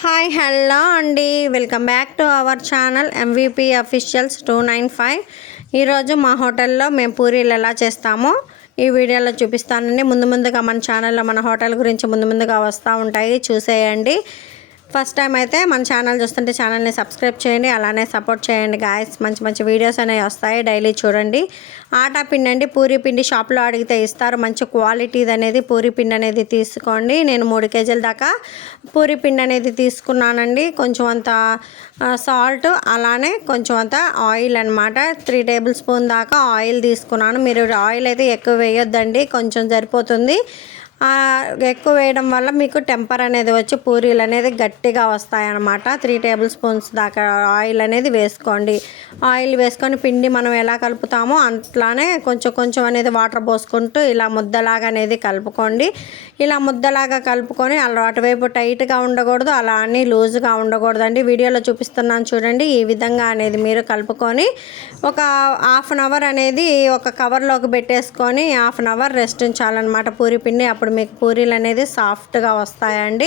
Hi hello అండి, welcome back to our channel MVP Officials 295. ఈరోజు మా హోటల్లో మేము పూరీలు ఎలా చేస్తామో ఈ వీడియోలో చూపిస్తానండి. ముందుగా మన ఛానల్లో మన హోటల్ గురించి ముందుగా వస్తూ ఉంటాయి, చూసేయండి. ఫస్ట్ టైం అయితే మన ఛానల్ చూస్తుంటే ఛానల్ని సబ్స్క్రైబ్ చేయండి, అలానే సపోర్ట్ చేయండి గాయస్. మంచి వీడియోస్ అనేవి వస్తాయి, డైలీ చూడండి. ఆటా పిండి అండి, పూరీ పిండి షాప్లో అడిగితే ఇస్తారు, మంచి క్వాలిటీది అనేది పూరీ పిండి అనేది తీసుకోండి. నేను 3 కేజీల దాకా పూరీ పిండి అనేది తీసుకున్నానండి. కొంచెం అంత సాల్ట్, అలానే కొంచెం అంత ఆయిల్ అనమాట. 3 టేబుల్ స్పూన్ దాకా ఆయిల్ తీసుకున్నాను. మీరు ఆయిల్ అయితే ఎక్కువ వేయొద్దండి, కొంచెం సరిపోతుంది. ఎక్కువ వేయడం వల్ల మీకు టెంపర్ అనేది వచ్చి పూరీలు అనేది గట్టిగా వస్తాయన్నమాట. 3 టేబుల్ స్పూన్స్ దాకా ఆయిల్ అనేది వేసుకోండి. ఆయిల్ వేసుకొని పిండి మనం ఎలా కలుపుతామో అట్లానే కొంచెం అనేది వాటర్ పోసుకుంటూ ఇలా ముద్దలాగా అనేది కలుపుకోండి. ఇలా ముద్దలాగా కలుపుకొని అటువైపు టైట్గా ఉండకూడదు, అలా అని లూజ్గా ఉండకూడదండి. వీడియోలో చూపిస్తున్నాను చూడండి. ఈ విధంగా అనేది మీరు కలుపుకొని ఒక హాఫ్ అన్ అవర్ అనేది ఒక కవర్లోకి పెట్టేసుకొని హాఫ్ అన్ అవర్ రెస్ట్ ఉంచాలన్నమాట పూరీ పిండి. అప్పుడు మీకు పూరీలు అనేది సాఫ్ట్గా వస్తాయండి.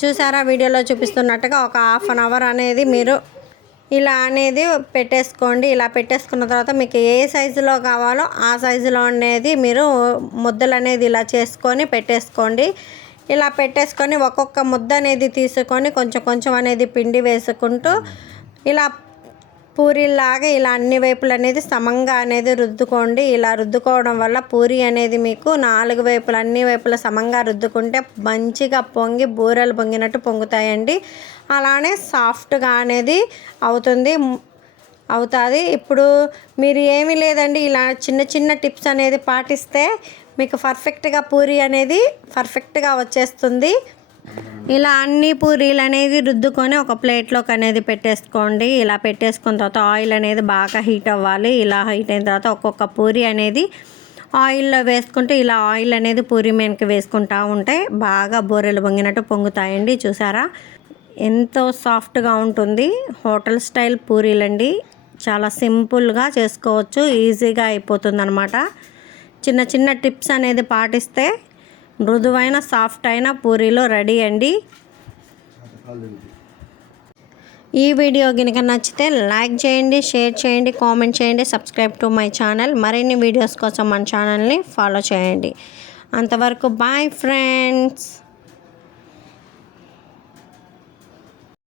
చూసారా, వీడియోలో చూపిస్తున్నట్టుగా ఒక హాఫ్ అన్ అవర్ అనేది మీరు ఇలా అనేది పెట్టేసుకోండి. ఇలా పెట్టేసుకున్న తర్వాత మీకు ఏ సైజులో కావాలో ఆ సైజులో అనేది మీరు ముద్దలు అనేది ఇలా చేసుకొని పెట్టేసుకోండి. ఇలా పెట్టేసుకొని ఒక్కొక్క ముద్ద అనేది తీసుకొని కొంచెం అనేది పిండి వేసుకుంటూ ఇలా పూరీలాగా ఇలా అన్ని వైపులు అనేది సమంగా అనేది రుద్దుకోండి. ఇలా రుద్దుకోవడం వల్ల పూరీ అనేది మీకు 4 వైపులు అన్ని వైపులా సమంగా రుద్దుకుంటే మంచిగా పొంగి బూరెలు పొంగినట్టు పొంగుతాయండి. అలానే సాఫ్ట్గా అనేది అవుతుంది. ఇప్పుడు మీరు ఏమీ లేదండి, ఇలా చిన్న టిప్స్ అనేది పాటిస్తే మీకు పర్ఫెక్ట్గా పూరీ అనేది పర్ఫెక్ట్గా వచ్చేస్తుంది. ఇలా అన్ని పూరీలు అనేది రుద్దుకొని ఒక ప్లేట్లోకి అనేది పెట్టేసుకోండి. ఇలా పెట్టేసుకున్న తర్వాత ఆయిల్ అనేది బాగా హీట్ అవ్వాలి. ఇలా హీట్ అయిన తర్వాత ఒక్కొక్క పూరీ అనేది ఆయిల్లో వేసుకుంటూ ఇలా ఆయిల్ అనేది పూరీ మీదకి వేసుకుంటూ ఉంటే బాగా బూరెలు పొంగినట్టు పొంగుతాయండి. చూసారా, ఎంతో సాఫ్ట్గా ఉంటుంది. హోటల్ స్టైల్ పూరీలండి, చాలా సింపుల్గా చేసుకోవచ్చు, ఈజీగా అయిపోతుంది అనమాట. చిన్న టిప్స్ అనేది పాటిస్తే మృదువైన సాఫ్ట్ అయిన పూరీలో రెడీ అండి. ఈ వీడియో కనుక నచ్చితే లైక్ చేయండి, షేర్ చేయండి, కామెంట్ చేయండి, సబ్స్క్రైబ్ టు మై ఛానల్. మరిన్ని వీడియోస్ కోసం మన ఛానల్ని ఫాలో చేయండి. అంతవరకు బాయ్ ఫ్రెండ్స్.